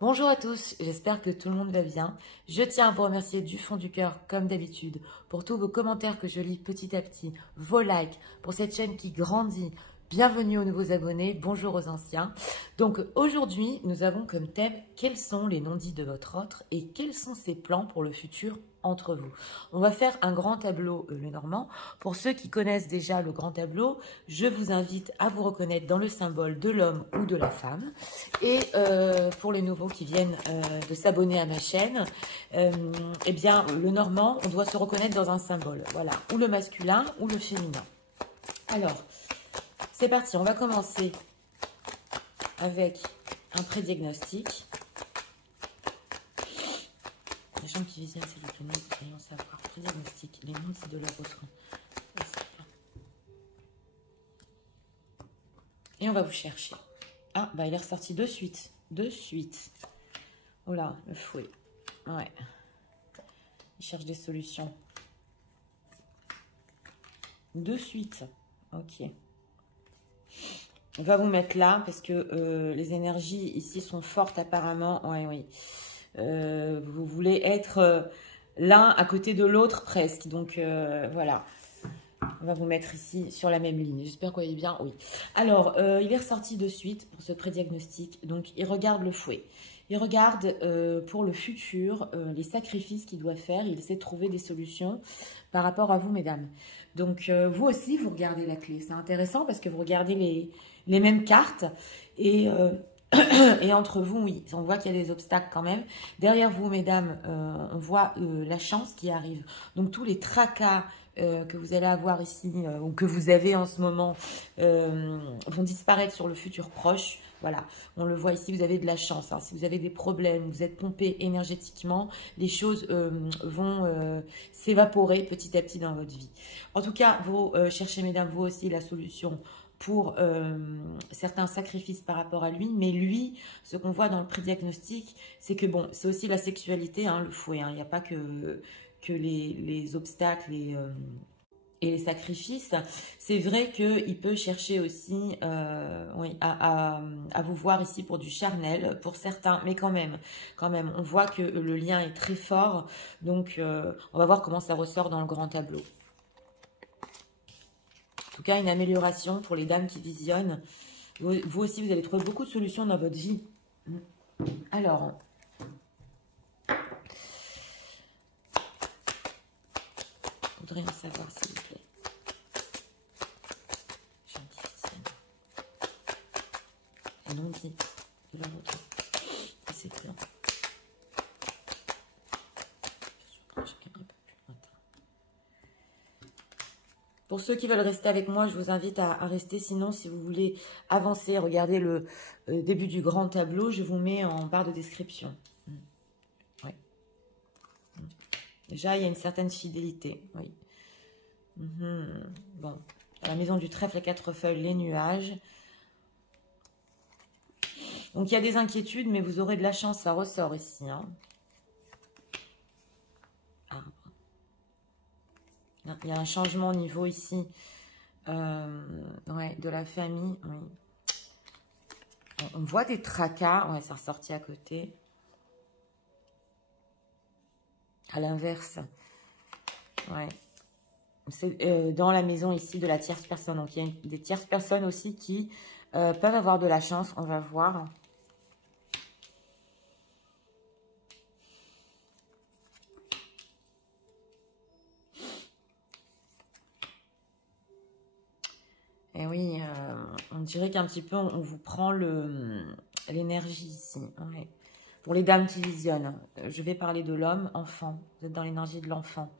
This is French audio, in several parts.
Bonjour à tous, j'espère que tout le monde va bien. Je tiens à vous remercier du fond du cœur, comme d'habitude, pour tous vos commentaires que je lis petit à petit, vos likes, pour cette chaîne qui grandit. Bienvenue aux nouveaux abonnés, bonjour aux anciens. Donc aujourd'hui, nous avons comme thème quels sont les non-dits de votre autre et quels sont ses plans pour le futur entre vous. On va faire un grand tableau Lenormand. Pour ceux qui connaissent déjà le grand tableau, je vous invite à vous reconnaître dans le symbole de l'homme ou de la femme. Et pour les nouveaux qui viennent de s'abonner à ma chaîne, eh bien, le normand, on doit se reconnaître dans un symbole. Voilà, ou le masculin ou le féminin. Alors, c'est parti, on va commencer avec un pré-diagnostic. Les gens qui visionnent, c'est le plus nous savoir. Pré-diagnostic, les noms de leur autre. Et on va vous chercher. Ah, bah il est ressorti de suite. De suite. Oh là, le fouet. Ouais. Il cherche des solutions. De suite. Ok. On va vous mettre là parce que les énergies ici sont fortes apparemment. Oui, oui. Vous voulez être l'un à côté de l'autre presque. Donc voilà. On va vous mettre ici sur la même ligne. J'espère que vous voyez bien. Oui. Alors, il est ressorti de suite pour ce pré-diagnostic. Donc, il regarde le fouet. Il regarde pour le futur les sacrifices qu'il doit faire. Il essaie de trouver des solutions par rapport à vous, mesdames. Donc, vous aussi, vous regardez la clé. C'est intéressant parce que vous regardez les mêmes cartes. Et, et entre vous, oui, on voit qu'il y a des obstacles quand même. Derrière vous, mesdames, on voit la chance qui arrive. Donc, tous les tracas que vous allez avoir ici, ou que vous avez en ce moment, vont disparaître sur le futur proche. Voilà, on le voit ici, vous avez de la chance. Hein. Si vous avez des problèmes, vous êtes pompé énergétiquement, les choses vont s'évaporer petit à petit dans votre vie. En tout cas, vous cherchez, mesdames, vous aussi, la solution pour certains sacrifices par rapport à lui. Mais lui, ce qu'on voit dans le pré-diagnostic, c'est que, bon, c'est aussi la sexualité, hein, le fouet. Hein. Il n'y a pas que les obstacles et les sacrifices. C'est vrai qu'il peut chercher aussi oui, à vous voir ici pour du charnel, pour certains, mais quand même, on voit que le lien est très fort. Donc, on va voir comment ça ressort dans le grand tableau. En tout cas, une amélioration pour les dames qui visionnent. Vous aussi, vous allez trouver beaucoup de solutions dans votre vie. Alors, je voudrais en savoir, s'il vous plaît. J'ai un difficile. Et non dit de leur autre. Et c'est plein. Pour ceux qui veulent rester avec moi, je vous invite à rester. Sinon, si vous voulez avancer, regardez le début du grand tableau. Je vous mets en barre de description. Ouais. Déjà, il y a une certaine fidélité. Oui. Bon. À la maison du trèfle, les 4 feuilles, les nuages. Donc, il y a des inquiétudes, mais vous aurez de la chance. Ça ressort ici. Hein. Il y a un changement au niveau ici ouais, de la famille. Oui. On voit des tracas. Ouais, c'est ressorti à côté. À l'inverse. Ouais. C'est dans la maison ici de la tierce personne. Donc, il y a des tierces personnes aussi qui peuvent avoir de la chance. On va voir. Et oui, on dirait qu'un petit peu, on vous prend l'énergie ici. Ouais. Pour les dames qui visionnent, je vais parler de l'homme, enfant. Vous êtes dans l'énergie de l'enfant.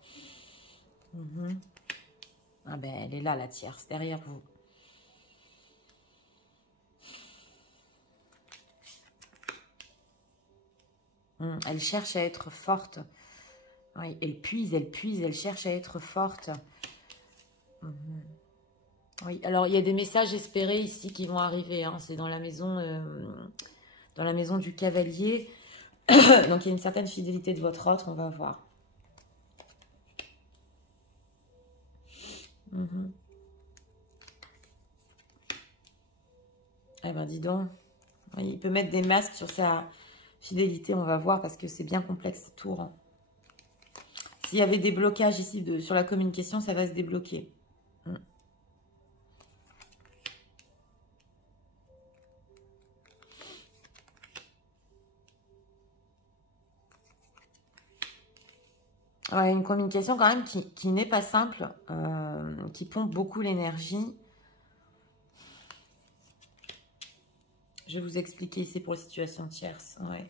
Ah ben, elle est là, la tierce, derrière vous. Elle cherche à être forte. Oui, elle puise, elle cherche à être forte. Oui, alors il y a des messages espérés ici qui vont arriver. Hein. C'est dans la maison du cavalier. Donc il y a une certaine fidélité de votre autre, on va voir. Eh ben dis donc. Oui, il peut mettre des masques sur Fidélité, on va voir parce que c'est bien complexe, tour. Hein. S'il y avait des blocages ici sur la communication, ça va se débloquer. Ouais, une communication quand même qui n'est pas simple, qui pompe beaucoup l'énergie. Je vais vous expliquer ici pour les situations tierces. Ouais.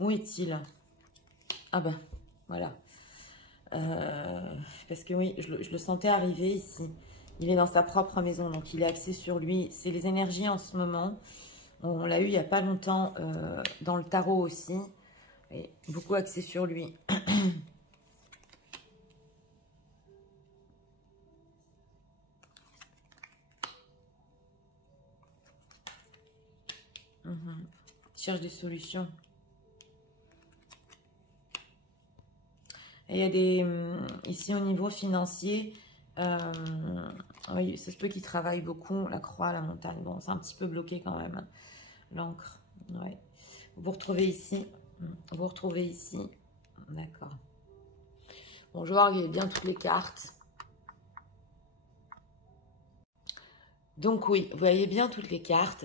Où est-il? Ah ben, voilà. Parce que oui, je le sentais arriver ici. Il est dans sa propre maison, donc il est axé sur lui. C'est les énergies en ce moment. On l'a eu il n'y a pas longtemps dans le tarot aussi. Et beaucoup axé sur lui. Il cherche des solutions. Et il y a des... Ici, au niveau financier, oui, c'est peu qui travaille beaucoup. La croix, la montagne. Bon, c'est un petit peu bloqué quand même. Hein. L'encre. Ouais. Vous retrouvez ici. Vous retrouvez ici. D'accord. Bon, je vais regarder bien toutes les cartes. Donc oui, vous voyez bien toutes les cartes.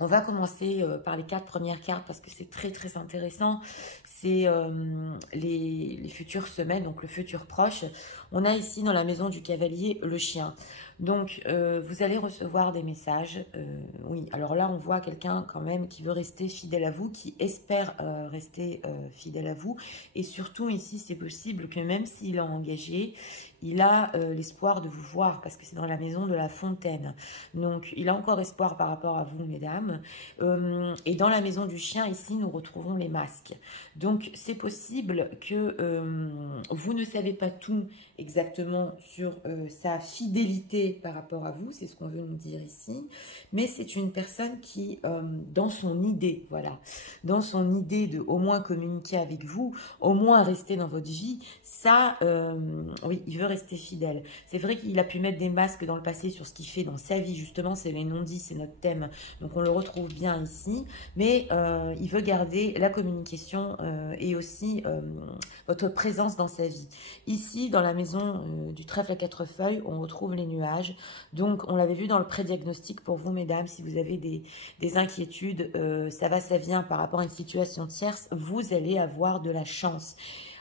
On va commencer par les 4 premières cartes parce que c'est très très intéressant. C'est les futures semaines, donc le futur proche. On a ici dans la maison du cavalier le chien. Donc vous allez recevoir des messages. Oui, alors là on voit quelqu'un quand même qui veut rester fidèle à vous, qui espère rester fidèle à vous. Et surtout ici c'est possible que même s'il est engagé, il a l'espoir de vous voir parce que c'est dans la maison de la fontaine. Donc, il a encore espoir par rapport à vous, mesdames. Et dans la maison du chien, ici, nous retrouvons les masques. Donc, c'est possible que vous ne savez pas tout exactement sur sa fidélité par rapport à vous. C'est ce qu'on veut nous dire ici. Mais c'est une personne qui, dans son idée, voilà, dans son idée de au moins communiquer avec vous, au moins rester dans votre vie, ça, oui, il veut rester fidèle. C'est vrai qu'il a pu mettre des masques dans le passé sur ce qu'il fait dans sa vie, justement, c'est les non-dits, c'est notre thème, donc on le retrouve bien ici, mais il veut garder la communication et aussi votre présence dans sa vie. Ici, dans la maison du trèfle à 4 feuilles, on retrouve les nuages, donc on l'avait vu dans le pré-diagnostic pour vous, mesdames, si vous avez des inquiétudes, ça va, ça vient par rapport à une situation tierce, vous allez avoir de la chance.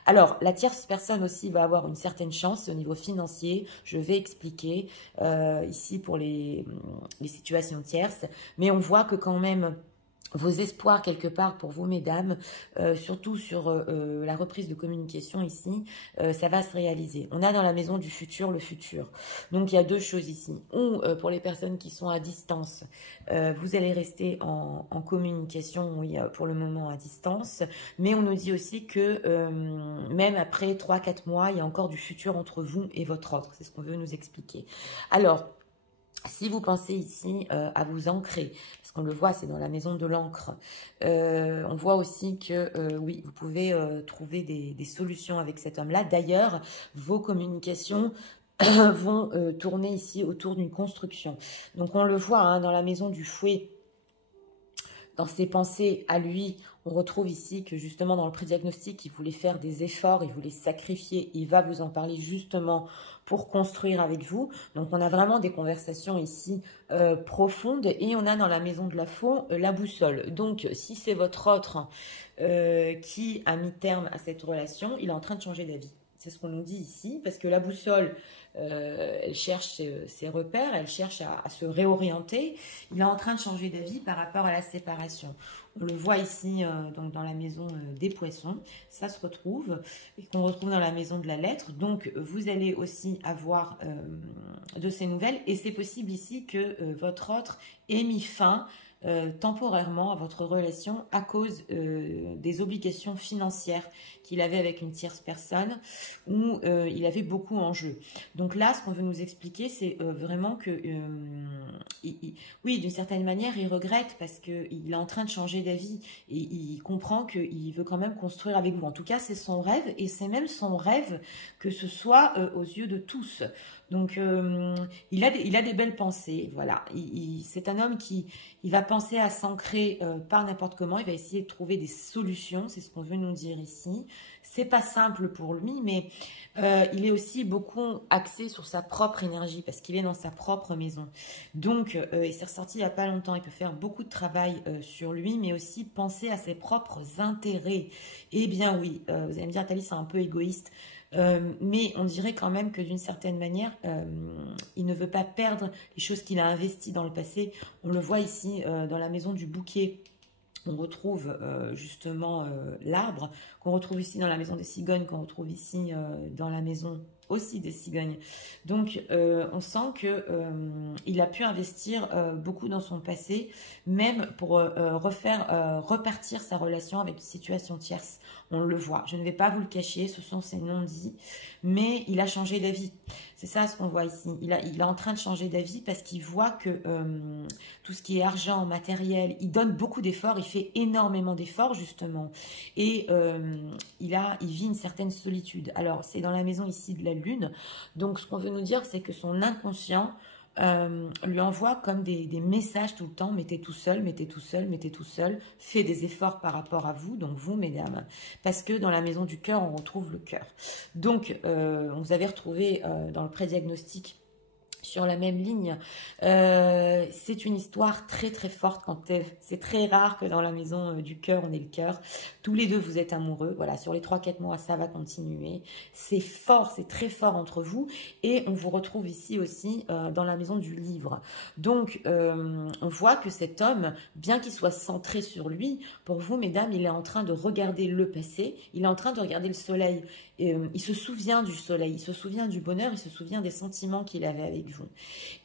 Alors, la tierce personne aussi va avoir une certaine chance au niveau financier. Je vais expliquer ici pour les situations tierces. Mais on voit que quand même, vos espoirs quelque part pour vous, mesdames, surtout sur la reprise de communication ici, ça va se réaliser. On a dans la maison du futur le futur. Donc, il y a deux choses ici. Ou pour les personnes qui sont à distance, vous allez rester en communication, oui, pour le moment à distance. Mais on nous dit aussi que même après 3-4 mois, il y a encore du futur entre vous et votre autre. C'est ce qu'on veut nous expliquer. Alors, si vous pensez ici à vous ancrer, parce qu'on le voit, c'est dans la maison de l'encre, on voit aussi que, oui, vous pouvez trouver des solutions avec cet homme-là. D'ailleurs, vos communications vont tourner ici autour d'une construction. Donc, on le voit hein, dans la maison du fouet, dans ses pensées à lui, on retrouve ici que justement dans le pré-diagnostic, il voulait faire des efforts, il voulait sacrifier, il va vous en parler justement pour construire avec vous. Donc on a vraiment des conversations ici profondes et on a dans la maison de la faux la boussole. Donc si c'est votre autre qui a mis terme à cette relation, il est en train de changer d'avis. C'est ce qu'on nous dit ici, parce que la boussole, elle cherche ses repères, elle cherche à se réorienter. Il est en train de changer d'avis par rapport à la séparation. On le voit ici donc dans la maison des poissons, ça se retrouve, et qu'on retrouve dans la maison de la lettre. Donc, vous allez aussi avoir de ces nouvelles, et c'est possible ici que votre autre ait mis fin temporairement à votre relation à cause des obligations financières qu'il avait avec une tierce personne où il avait beaucoup en jeu. Donc là, ce qu'on veut nous expliquer, c'est vraiment que, oui, d'une certaine manière, il regrette parce qu'il est en train de changer d'avis et il comprend qu'il veut quand même construire avec vous. En tout cas, c'est son rêve et c'est même son rêve que ce soit aux yeux de tous. Donc, il a des belles pensées, voilà. C'est un homme qui il va penser à s'ancrer par n'importe comment. Il va essayer de trouver des solutions, c'est ce qu'on veut nous dire ici. C'est pas simple pour lui, mais il est aussi beaucoup axé sur sa propre énergie parce qu'il est dans sa propre maison. Donc, il s'est ressorti il n'y a pas longtemps. Il peut faire beaucoup de travail sur lui, mais aussi penser à ses propres intérêts. Eh bien oui, vous allez me dire, Thalie, c'est un peu égoïste. Mais on dirait quand même que d'une certaine manière, il ne veut pas perdre les choses qu'il a investies dans le passé. On le voit ici dans la maison du bouquet. On retrouve justement l'arbre, qu'on retrouve ici dans la maison des cigognes, qu'on retrouve ici dans la maison aussi des cigognes. Donc, on sent que il a pu investir beaucoup dans son passé, même pour repartir sa relation avec une situation tierce. On le voit. Je ne vais pas vous le cacher, ce sont ses non-dits, mais il a changé d'avis. C'est ça ce qu'on voit ici. Il est en train de changer d'avis parce qu'il voit que tout ce qui est argent, matériel, il donne beaucoup d'efforts, il fait énormément d'efforts justement. Et il vit une certaine solitude. Alors, c'est dans la maison ici de la Lune. Donc, ce qu'on veut nous dire, c'est que son inconscient lui envoie comme des messages tout le temps. Mettez tout seul, mettez tout seul, mettez tout seul. Faites des efforts par rapport à vous, donc vous, mesdames. Parce que dans la maison du cœur, on retrouve le cœur. Donc, on vous avait retrouvé dans le pré-diagnostic sur la même ligne. C'est une histoire très très forte c'est très rare que dans la maison du cœur on ait le cœur. Tous les deux vous êtes amoureux. Voilà, sur les 3-4 mois ça va continuer. C'est fort, c'est très fort entre vous et on vous retrouve ici aussi dans la maison du livre. Donc on voit que cet homme, bien qu'il soit centré sur lui, pour vous mesdames, il est en train de regarder le passé, il est en train de regarder le soleil. Il se souvient du soleil, il se souvient du bonheur, il se souvient des sentiments qu'il avait avec vous.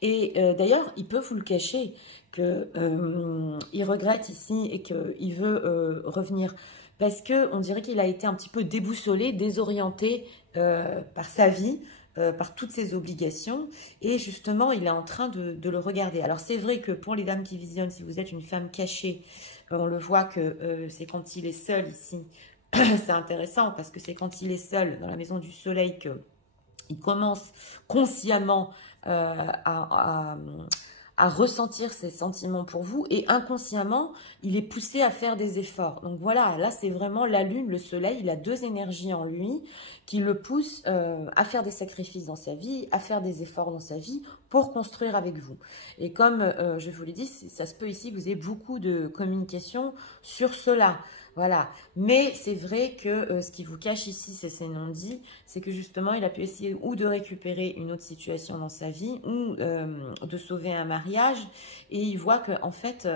Et d'ailleurs, il peut vous le cacher qu'il regrette ici et qu'il veut revenir. Parce qu'on dirait qu'il a été un petit peu déboussolé, désorienté par sa vie, par toutes ses obligations. Et justement, il est en train de le regarder. Alors c'est vrai que pour les dames qui visionnent, si vous êtes une femme cachée, on le voit que c'est quand il est seul ici. C'est intéressant parce que c'est quand il est seul dans la maison du soleil qu'il commence consciemment à ressentir ses sentiments pour vous et inconsciemment, il est poussé à faire des efforts. Donc voilà, là c'est vraiment la lune, le soleil, il a deux énergies en lui qui le poussent à faire des sacrifices dans sa vie, à faire des efforts dans sa vie pour construire avec vous. Et comme je vous l'ai dit, ça se peut ici que vous ayez beaucoup de communication sur cela. Voilà, mais c'est vrai que ce qui vous cache ici, c'est ces non-dits, c'est que justement, il a pu essayer ou de récupérer une autre situation dans sa vie ou de sauver un mariage et il voit que en fait,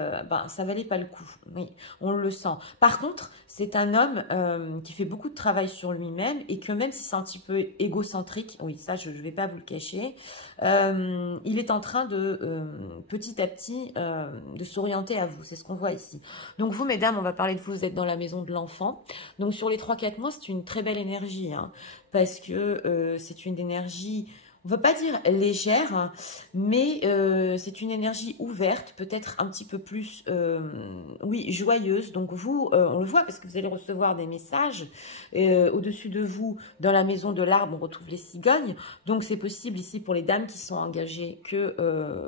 ça valait pas le coup. Oui, on le sent. Par contre, c'est un homme qui fait beaucoup de travail sur lui-même et que même si c'est un petit peu égocentrique, oui, ça, je vais pas vous le cacher, il est en train de, petit à petit, de s'orienter à vous. C'est ce qu'on voit ici. Donc vous, mesdames, on va parler de vous êtes dans la maison de l'enfant. Donc sur les 3-4 mois, c'est une très belle énergie, hein, parce que c'est une énergie, on ne va pas dire légère, hein, mais c'est une énergie ouverte, peut-être un petit peu plus, oui, joyeuse. Donc vous, on le voit parce que vous allez recevoir des messages au-dessus de vous. Dans la maison de l'arbre, on retrouve les cigognes. Donc c'est possible ici pour les dames qui sont engagées que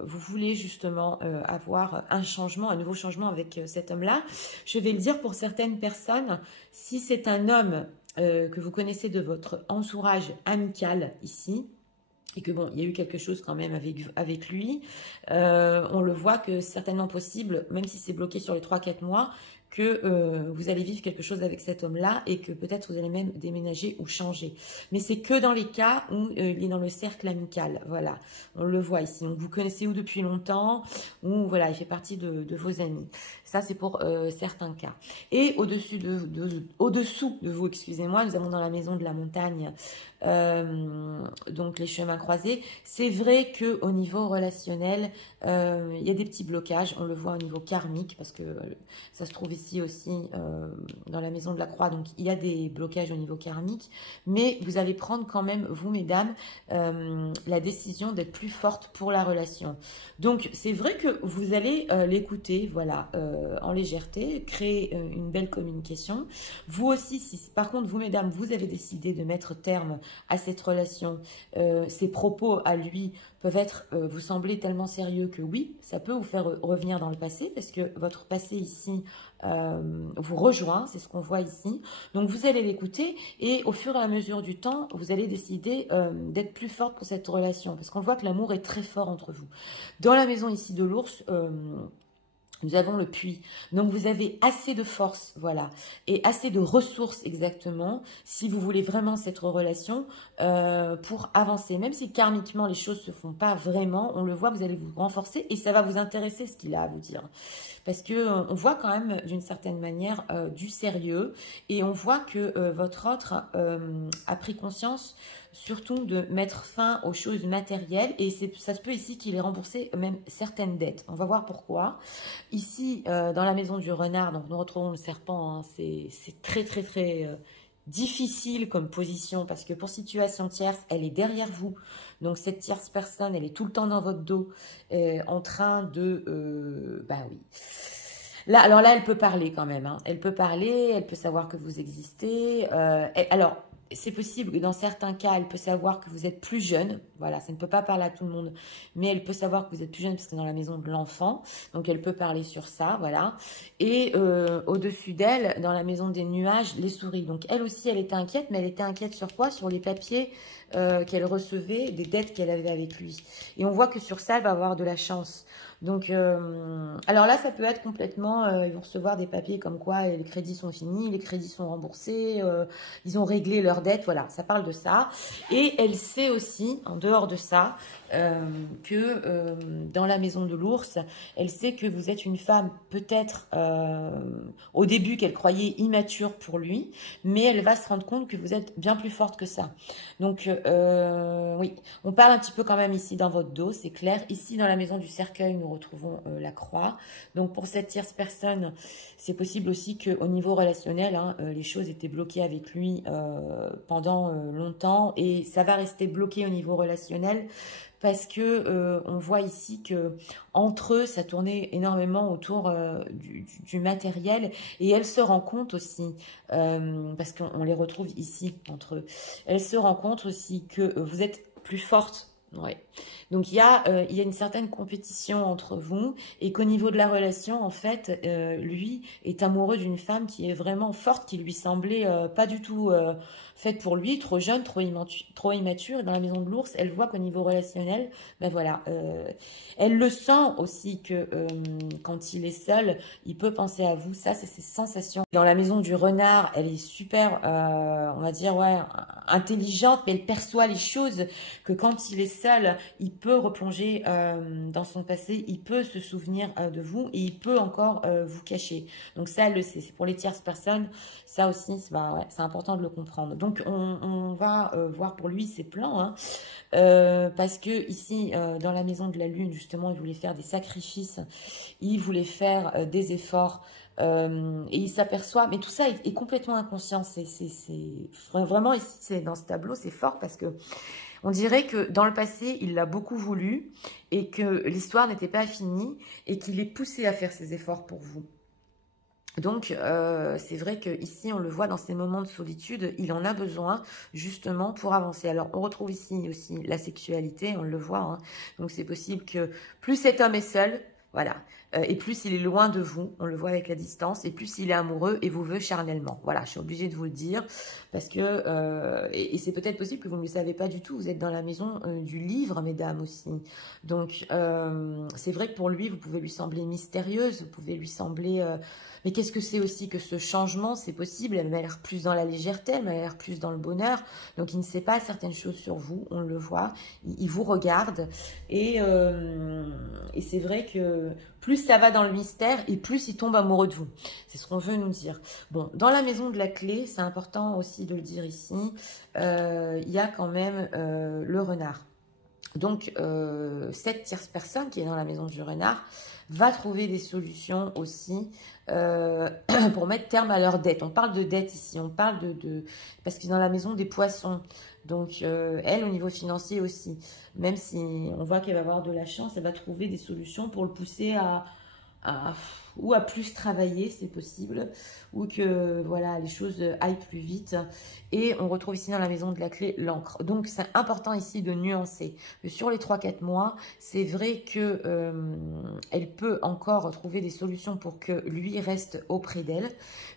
vous voulez justement avoir un changement, un nouveau changement avec cet homme-là. Je vais le dire pour certaines personnes, si c'est un homme que vous connaissez de votre entourage amical ici, et que bon, il y a eu quelque chose quand même avec lui, on le voit que c'est certainement possible, même si c'est bloqué sur les 3-4 mois, que vous allez vivre quelque chose avec cet homme-là et que peut-être vous allez même déménager ou changer. Mais c'est que dans les cas où il est dans le cercle amical, voilà, on le voit ici. Donc vous connaissez ou depuis longtemps, ou voilà, il fait partie de vos amis. Ça, c'est pour certains cas. Et au-dessous de vous, excusez-moi, nous avons dans la maison de la montagne, donc les chemins croisés. C'est vrai que au niveau relationnel, il y a des petits blocages. On le voit au niveau karmique parce que ça se trouve ici ici aussi dans la maison de la croix. Donc, il y a des blocages au niveau karmique. Mais vous allez prendre quand même, vous, mesdames, la décision d'être plus forte pour la relation. Donc, c'est vrai que vous allez l'écouter, voilà, en légèreté, créer une belle communication. Vous aussi, si par contre, vous, mesdames, vous avez décidé de mettre terme à cette relation, ses propos à lui peuvent être, vous sembler tellement sérieux que oui, ça peut vous faire revenir dans le passé, parce que votre passé ici vous rejoint, c'est ce qu'on voit ici. Donc, vous allez l'écouter et au fur et à mesure du temps, vous allez décider d'être plus forte pour cette relation, parce qu'on voit que l'amour est très fort entre vous. Dans la maison ici de l'ours, nous avons le puits. Donc, vous avez assez de force, voilà, et assez de ressources exactement, si vous voulez vraiment cette relation, pour avancer. Même si karmiquement, les choses ne se font pas vraiment, on le voit, vous allez vous renforcer et ça va vous intéresser ce qu'il a à vous dire. Parce que on voit quand même, d'une certaine manière, du sérieux et on voit que votre autre a pris conscience surtout de mettre fin aux choses matérielles et ça se peut ici qu'il ait remboursé même certaines dettes. On va voir pourquoi. Ici, dans la maison du renard, donc nous retrouvons le serpent, hein, c'est très très très difficile comme position parce que pour situation tierce, elle est derrière vous. Donc cette tierce personne, elle est tout le temps dans votre dos en train de... bah oui. Là, alors là, elle peut parler quand même. Hein. Elle peut parler, elle peut savoir que vous existez. Alors, c'est possible que dans certains cas, elle peut savoir que vous êtes plus jeune. Voilà, ça ne peut pas parler à tout le monde, mais elle peut savoir que vous êtes plus jeune parce que c'est dans la maison de l'enfant. Donc, elle peut parler sur ça, voilà. Et au-dessus d'elle, dans la maison des nuages, les souris. Donc, elle aussi, elle était inquiète, mais elle était inquiète sur quoi? Sur les papiers qu'elle recevait, des dettes qu'elle avait avec lui. Et on voit que sur ça, elle va avoir de la chance. Donc, alors là, ça peut être complètement, ils vont recevoir des papiers comme quoi les crédits sont finis, les crédits sont remboursés, ils ont réglé leurs dettes, voilà, ça parle de ça. Et elle sait aussi, en dehors de ça, que dans la maison de l'ours, elle sait que vous êtes une femme peut-être au début qu'elle croyait immature pour lui, mais elle va se rendre compte que vous êtes bien plus forte que ça. Donc, oui, on parle un petit peu quand même ici dans votre dos, c'est clair. Ici, dans la maison du cercueil, nous retrouvons la croix. Donc, pour cette tierce personne, c'est possible aussi qu'au niveau relationnel, hein, les choses étaient bloquées avec lui pendant longtemps et ça va rester bloqué au niveau relationnel parce que on voit ici que entre eux, ça tournait énormément autour du matériel et elle se rend compte aussi, parce qu'on les retrouve ici entre eux, elle se rend compte aussi que vous êtes plus forte. Ouais. Donc, il y a une certaine compétition entre vous et qu'au niveau de la relation, en fait, lui est amoureux d'une femme qui est vraiment forte, qui lui semblait pas du tout faite pour lui, trop jeune, trop immature. Et dans la maison de l'ours, elle voit qu'au niveau relationnel, ben voilà, elle le sent aussi que quand il est seul, il peut penser à vous. Ça, c'est ses sensations. Dans la maison du renard, elle est super, on va dire, ouais, intelligente, mais elle perçoit les choses que quand il est seul, il peut replonger dans son passé, il peut se souvenir de vous et il peut encore vous cacher. Donc ça, elle le sait. C'est pour les tierces personnes, ça aussi, ouais, c'est important de le comprendre. Donc on va voir pour lui ses plans, hein, parce que ici, dans la maison de la lune, justement, il voulait faire des sacrifices, il voulait faire des efforts. Et il s'aperçoit, mais tout ça est complètement inconscient. C'est vraiment ici, c'est dans ce tableau, c'est fort parce que on dirait que dans le passé, il l'a beaucoup voulu et que l'histoire n'était pas finie et qu'il est poussé à faire ses efforts pour vous. Donc, c'est vrai qu'ici, on le voit dans ces moments de solitude, il en a besoin justement pour avancer. Alors, on retrouve ici aussi la sexualité, on le voit. Hein. Donc, c'est possible que plus cet homme est seul, voilà, et plus il est loin de vous, on le voit avec la distance, et plus il est amoureux et vous veut charnellement. Voilà, je suis obligée de vous le dire, parce que, et c'est peut-être possible que vous ne le savez pas du tout, vous êtes dans la maison du livre, mesdames, aussi. Donc, c'est vrai que pour lui, vous pouvez lui sembler mystérieuse, vous pouvez lui sembler... mais qu'est-ce que c'est aussi que ce changement? C'est possible, elle m'a l'air plus dans la légèreté, elle m'a l'air plus dans le bonheur. Donc, il ne sait pas certaines choses sur vous, on le voit. Il vous regarde. Et c'est vrai que plus ça va dans le mystère et plus il tombe amoureux de vous. C'est ce qu'on veut nous dire. Bon, dans la maison de la clé, c'est important aussi de le dire ici, il y a quand même le renard. Donc, cette tierce personne qui est dans la maison du renard va trouver des solutions aussi pour mettre terme à leur dette. On parle de dette ici, on parle parce que c'est dans la maison des poissons. Donc, elle, au niveau financier aussi, même si on voit qu'elle va avoir de la chance, elle va trouver des solutions pour le pousser ou à plus travailler, c'est possible, ou que voilà, les choses aillent plus vite. Et on retrouve ici dans la maison de la clé l'encre. Donc c'est important ici de nuancer que sur les 3-4 mois, c'est vrai que elle peut encore trouver des solutions pour que lui reste auprès d'elle,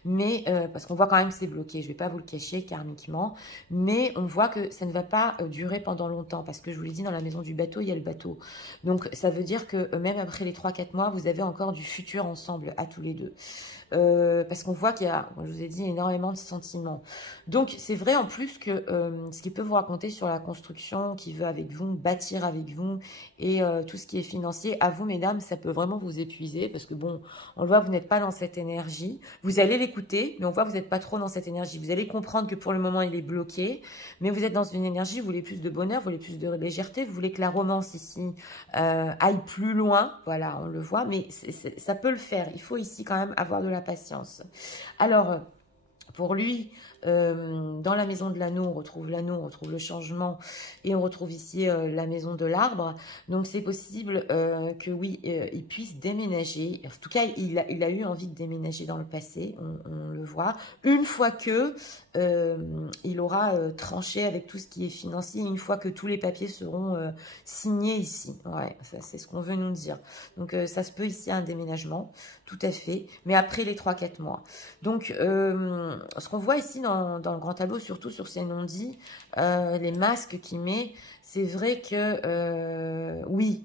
mais parce qu'on voit quand même que c'est bloqué, je ne vais pas vous le cacher karmiquement, mais on voit que ça ne va pas durer pendant longtemps, parce que je vous l'ai dit, dans la maison du bateau, il y a le bateau. Donc ça veut dire que même après les 3-4 mois, vous avez encore du futur ensemble à tous les deux. Parce qu'on voit qu'il y a, comme je vous ai dit, énormément de sentiments. Donc, c'est vrai en plus que ce qu'il peut vous raconter sur la construction qu'il veut avec vous, bâtir avec vous, et tout ce qui est financier, à vous, mesdames, ça peut vraiment vous épuiser, parce que bon, on le voit, vous n'êtes pas dans cette énergie. Vous allez l'écouter, mais on voit que vous n'êtes pas trop dans cette énergie. Vous allez comprendre que pour le moment, il est bloqué, mais vous êtes dans une énergie, vous voulez plus de bonheur, vous voulez plus de légèreté, vous voulez que la romance ici aille plus loin, voilà, on le voit, mais ça peut le faire. Il faut ici quand même avoir de la patience. Alors, pour lui, dans la maison de l'anneau, on retrouve le changement, et on retrouve ici la maison de l'arbre. Donc c'est possible que oui, il puisse déménager. En tout cas, il a eu envie de déménager dans le passé, on le voit. Une fois que il aura tranché avec tout ce qui est financier, une fois que tous les papiers seront signés ici. Ouais, ça c'est ce qu'on veut nous dire. Donc ça se peut ici un déménagement, tout à fait, mais après les 3-4 mois. Donc ce qu'on voit ici dans le grand tableau, surtout sur ces non-dits, les masques qu'il met, c'est vrai que oui,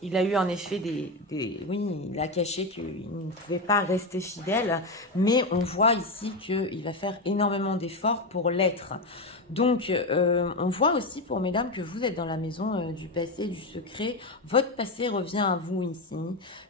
il a eu en effet oui, il a caché qu'il ne pouvait pas rester fidèle, mais on voit ici qu'il va faire énormément d'efforts pour l'être. Donc, on voit aussi pour mesdames que vous êtes dans la maison du passé, du secret. Votre passé revient à vous ici,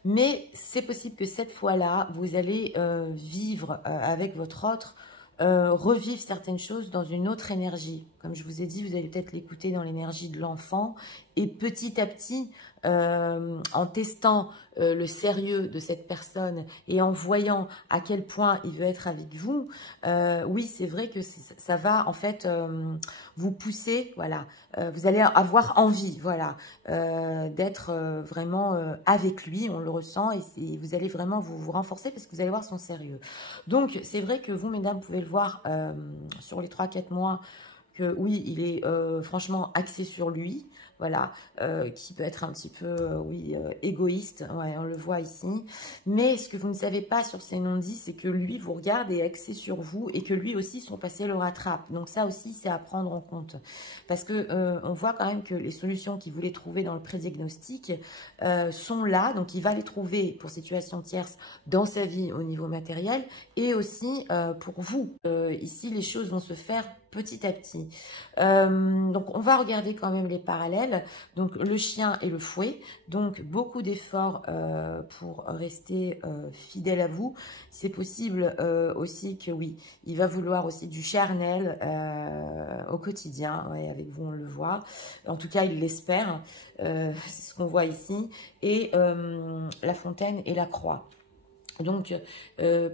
mais c'est possible que cette fois-là, vous allez vivre avec votre autre, revivre certaines choses dans une autre énergie. Comme je vous ai dit, vous allez peut-être l'écouter dans l'énergie de l'enfant, et petit à petit, en testant le sérieux de cette personne et en voyant à quel point il veut être avec vous, oui, c'est vrai que ça va en fait vous pousser, voilà, vous allez avoir envie, voilà, d'être vraiment avec lui, on le ressent, et vous allez vraiment vous renforcer parce que vous allez voir son sérieux. Donc, c'est vrai que vous, mesdames, pouvez le voir sur les 3-4 mois, que oui, il est franchement axé sur lui, voilà, qui peut être un petit peu, oui, égoïste, ouais, on le voit ici. Mais ce que vous ne savez pas sur ces non-dits, c'est que lui vous regarde et est axé sur vous, et que lui aussi, son passé le rattrape. Donc ça aussi, c'est à prendre en compte. Parce que on voit quand même que les solutions qu'il voulait trouver dans le prédiagnostic sont là. Donc il va les trouver pour situation tierce dans sa vie au niveau matériel, et aussi pour vous. Ici, les choses vont se faire petit à petit. Donc, on va regarder quand même les parallèles. Donc, le chien et le fouet. Donc, beaucoup d'efforts pour rester fidèle à vous. C'est possible aussi que, oui, il va vouloir aussi du charnel au quotidien. Ouais, avec vous, on le voit. En tout cas, il l'espère. C'est ce qu'on voit ici. Et la fontaine et la croix. Donc,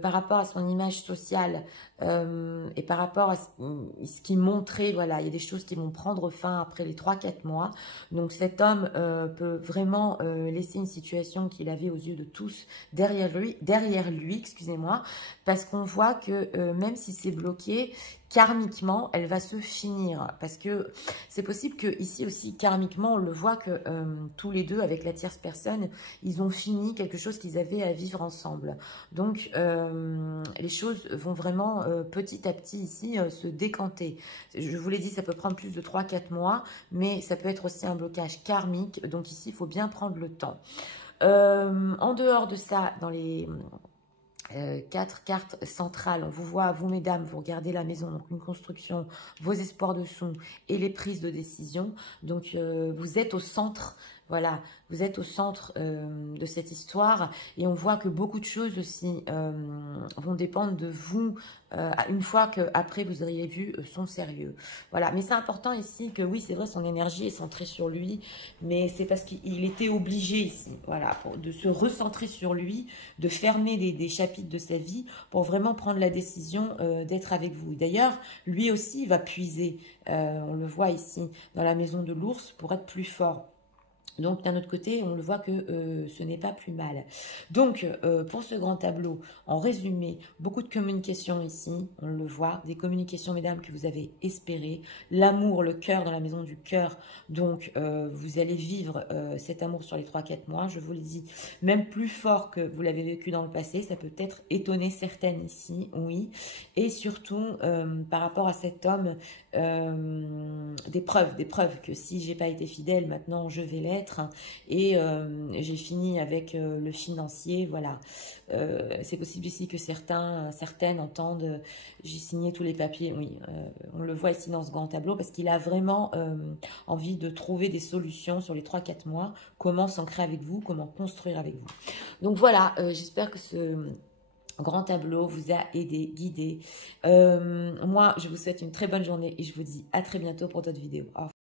par rapport à son image sociale et par rapport à ce qui montrait, voilà, il y a des choses qui vont prendre fin après les 3-4 mois. Donc, cet homme peut vraiment laisser une situation qu'il avait aux yeux de tous derrière lui, excusez-moi, parce qu'on voit que même si c'est bloqué, karmiquement, elle va se finir. Parce que c'est possible que ici aussi, karmiquement, on le voit que tous les deux, avec la tierce personne, ils ont fini quelque chose qu'ils avaient à vivre ensemble. Donc, les choses vont vraiment petit à petit ici se décanter. Je vous l'ai dit, ça peut prendre plus de 3-4 mois, mais ça peut être aussi un blocage karmique. Donc ici, il faut bien prendre le temps. En dehors de ça, dans les 4 cartes centrales, on vous voit, vous mesdames, vous regardez la maison, donc une construction, vos espoirs de sous et les prises de décision. Donc vous êtes au centre Voilà, vous êtes au centre de cette histoire et on voit que beaucoup de choses aussi vont dépendre de vous une fois qu'après vous auriez vu son sérieux. Voilà, mais c'est important ici que oui, c'est vrai, son énergie est centrée sur lui, mais c'est parce qu'il était obligé ici, voilà, de se recentrer sur lui, de fermer des chapitres de sa vie pour vraiment prendre la décision d'être avec vous. D'ailleurs, lui aussi, il va puiser, on le voit ici, dans la maison de l'ours pour être plus fort. Donc, d'un autre côté, on le voit que ce n'est pas plus mal. Donc, pour ce grand tableau, en résumé, beaucoup de communication ici, on le voit, des communications, mesdames, que vous avez espérées, l'amour, le cœur dans la maison du cœur. Donc, vous allez vivre cet amour sur les 3-4 mois, je vous le dis, même plus fort que vous l'avez vécu dans le passé. Ça peut peut-être étonner certaines ici, oui. Et surtout, par rapport à cet homme, des preuves que si j'ai pas été fidèle, maintenant je vais l'être. Et j'ai fini avec le financier, voilà. C'est possible ici que certaines entendent j'ai signé tous les papiers, oui. On le voit ici dans ce grand tableau parce qu'il a vraiment envie de trouver des solutions sur les 3-4 mois, comment s'ancrer avec vous, comment construire avec vous. Donc voilà, j'espère que ce grand tableau vous a aidé, guidé. Moi, je vous souhaite une très bonne journée et je vous dis à très bientôt pour d'autres vidéos. Au revoir.